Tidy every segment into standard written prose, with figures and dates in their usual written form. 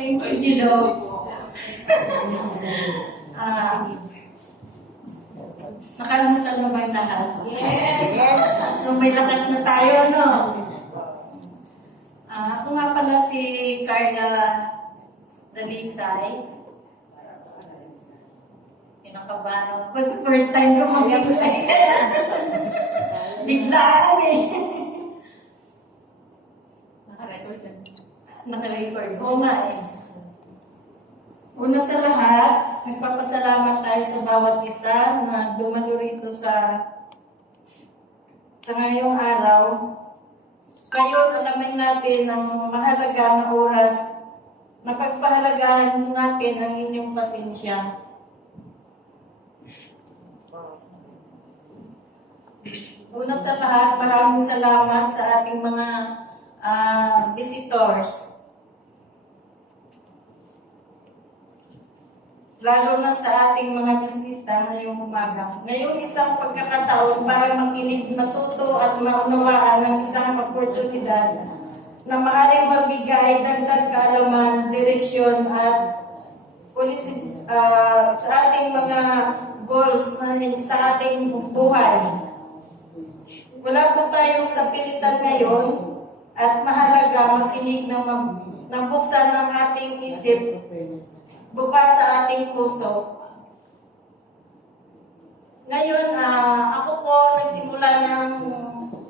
Thank you, Gino. Nakalusal na ba yung lahat? Yes. So may lakas na tayo, no? Ako nga pala si Carla Dalisay. Kinakabahan ako. Kasi first time ko mag-excited. Biglaan eh. Naka-record yan. Naka-record. Oo nga eh. Una sa lahat, nagpapasalamat tayo sa bawat isa na dumalo rito sa ngayong araw. Ngayon, alamin natin ang mahalaga na oras na pagpahalagahan natin ang inyong pasensya. Una sa lahat, maraming salamat sa ating mga visitors. Lalo na sa ating mga bisita ngayong umaga. Ngayong isang pagkakataon para makinig, matuto at maunawaan ng isang oportunidad na maaaring magbigay dagdag kaalaman, direksyon at policy sa ating mga goals sa ating buhay. Wala po tayong sapilitan ngayon at mahalaga makinig na buksan ng ating isip bukas sa ating puso. Ngayon, ako po nagsimula ng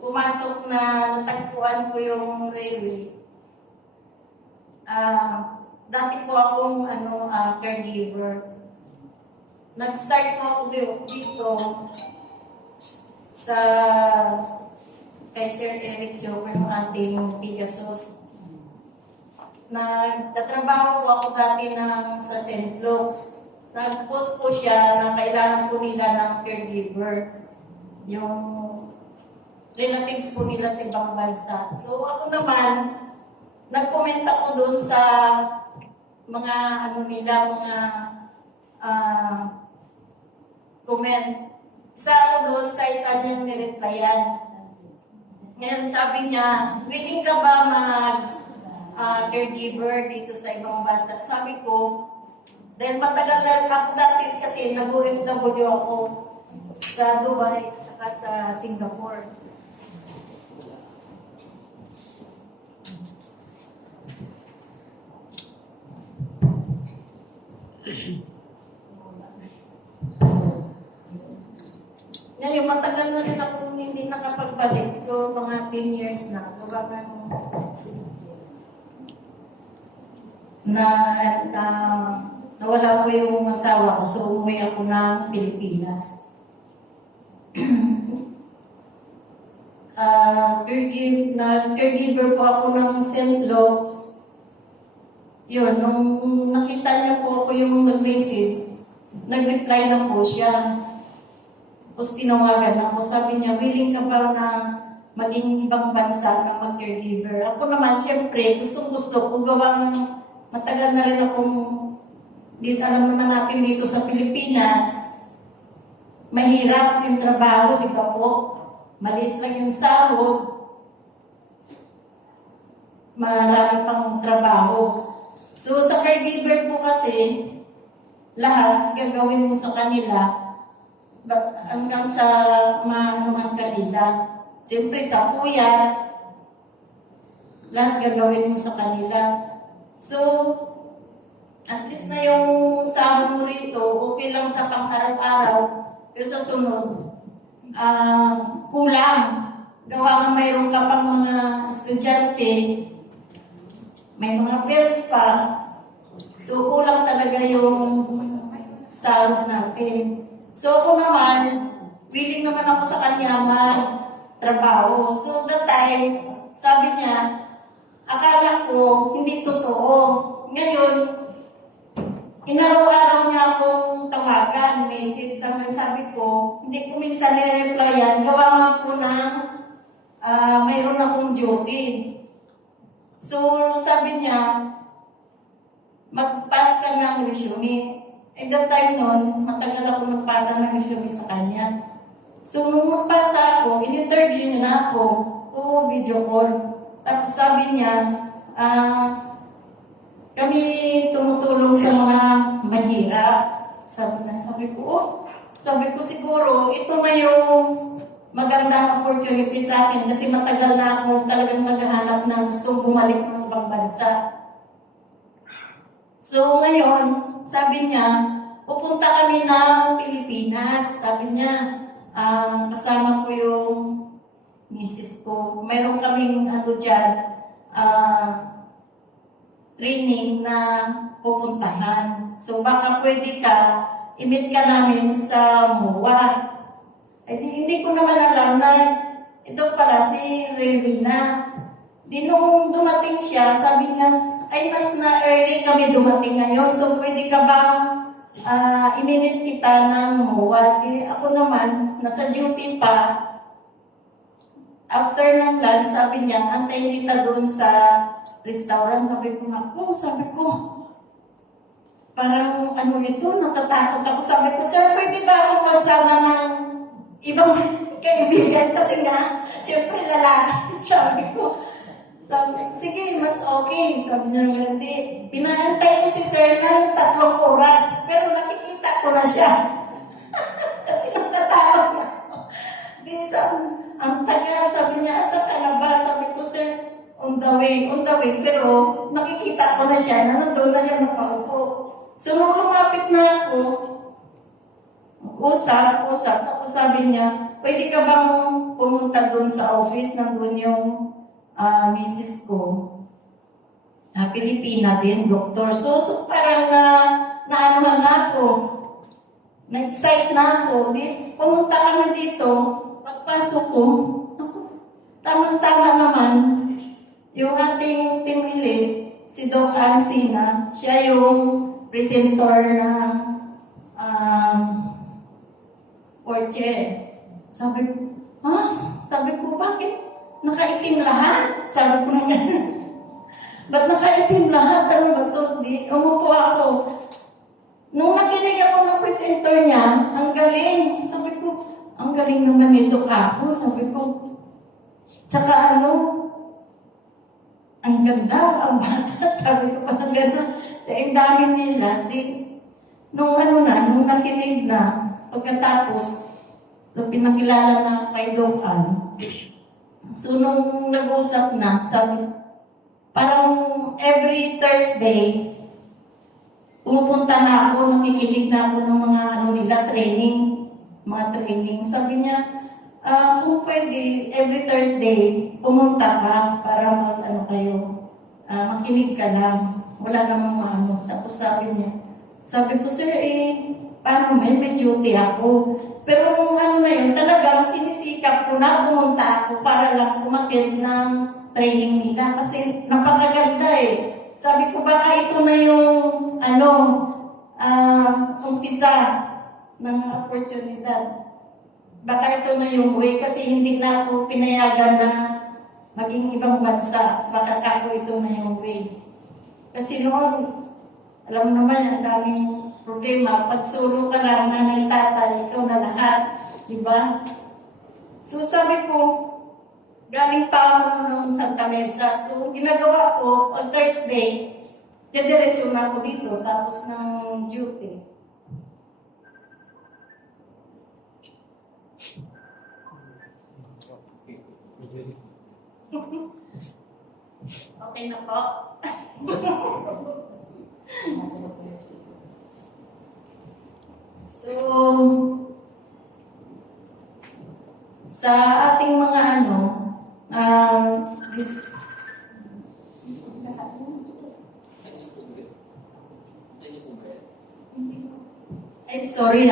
pumasok na natagpuan ko yung railway. Dati po akong caregiver. Nag-start po ako dito sa kay Sir Eric Joker, yung ating Pegasus. Nagtatrabaho po ako dati sa St. Luke's. Nag-post po siya na kailangan po nila ng caregiver. Yung relatives po nila sa ibang bansa. So ako naman, nag-comment ako doon sa mga comment. Isa ako doon sa isa niyang nireplyan. Ngayon sabi niya, willing ka ba caregiver dito sa ibang bansa? Sabi ko, dahil matagal na rin ako dati kasi nag-OFW ako sa Dubai at sa Singapore. Ngayon, matagal na rin akong hindi nakapagbalik. So, mga 10 years na. Nawala ko yung asawa ko. So, umuwi ako ng Pilipinas. Caregiver po ako ng St. Luke's. Yun, nung nakita niya po ako yung message, nag-reply na po siya. Tapos tinawagan ako, sabi niya, willing ka ba na maging ibang bansa na mag-caregiver? Ako naman, siyempre, gustong-gusto ko gawa ng matagal na rin akong, alam naman natin dito sa Pilipinas, mahirap yung trabaho, di ba po? Maliit lang yung sahod, marami pang trabaho. So, sa caregiver po kasi, lahat gagawin mo sa kanila, hanggang sa maanuhan kanila. Siyempre sa kuya, lahat gagawin mo sa kanila. So, at least na yung sahod mo rito, okay lang sa pang-araw-araw. Pero sa sunod, kulang. Gawa nga mayroon ka pang mga estudyante, may mga bills pa. So, kulang talaga yung sahod natin. So ako naman, willing naman ako sa kanya mag-trabaho. So that time, sabi niya, akala ko hindi totoo. Ngayon, inaraw-araw niya akong tawagan, message. Sabi ko, hindi ko minsan i-replyan. Gawa nga po ng mayroon akong duty. So sabi niya, mag-pass ka ng resume. At that time noon, matagal ako nagpasa ng resume sa kanya. So, nung magpasa ako, in-interview niya na ako to video call. Tapos sabi niya, kami tumutulong sa mga mahirap. Sabi ko, sabi ko siguro, ito na yung magandang opportunity sa akin kasi matagal na ako talagang naghahanap na gustong bumalik ng ibang bansa. So ngayon, sabi niya, pupunta kami ng Pilipinas. Sabi niya, kasama ko yung misis ko. Meron kaming dyan, training na pupuntahan. So baka pwede ka, i-meet ka namin sa MOA. Hindi ko naman alam na ito pala si Rewina. Di nung dumating siya, sabi niya, ay mas na early kami dumating ngayon. So pwede ka bang i-meet kita ng MOA? Ako naman, nasa duty pa. After ng lunch, sabi niya, antayin kita doon sa restaurant. Sabi ko, parang ito, natatakot ako. Sabi ko, sir, pwede ba akong magsama ng ibang kaibigan? Kasi nga, siyempre lalaki. Sabi ko, sige, mas okay. Sabi niya, hindi. Pinaantay ko si sir ng 3 oras. Pero nakikita ko na siya. Kasi natatakot na ako. Ang tagal, sabi niya, asa ka na ba? Sabi ko, sir, on the way. Pero nakikita ko na siya, na nandun na siya nakaupo. So, nung lumapit na ako, usap, tapos sabi niya, pwede ka bang pumunta doon sa office, nandun yung misis ko, Pilipina din, doktor. So parang naanuhan na ako, na-excite na ako. Pumunta kami dito, pagpasok ko, tamang-tama naman, yung ating team lead, si Doc Ancina, siya yung presenter ng Porche. Sabi ko, bakit nakaitim lahat? Sabi ko na gano'n. Ba't nakaitim lahat? Ano ba ito? Umupo ako. Nung nakinig ako ng presenter niya, ang galing. Sabi ko, ang galing naman nito ako. Sabi ko, tsaka ang ganda, ang bata. Sabi ko, parang gano'n. Ang dami nila. Nung nakinig na, pagkatapos, so pinakilala na kay Dokan. So nung nag-usap na, sabi, parang every Thursday, pumupunta na ako, nakikinig na ako ng mga mga training. Sabi niya, kung pwede, every Thursday, pumunta ka para makinig ka lang. Wala namang Tapos sabi ko, sir, paano may duty ako. Pero nung yun, talagang sinisikap ko na pumunta ako para lang umattend ng training nila. Kasi napakaganda Sabi ko, baka ito na yung, umpisa ng oportunidad. Baka ito na yung way kasi hindi na ako pinayagan na maging ibang bansa. Baka ako ito na yung way. Kasi noon, alam mo naman, ang daming problema. Pagsuro ka lang nanay tatay, ikaw na lahat. Diba? So sabi ko, galing pa ako noong Santa Mesa. So ginagawa ko, on Thursday, diretso na ako dito, tapos ng duty. Okay na po. So, sa ating mga sorry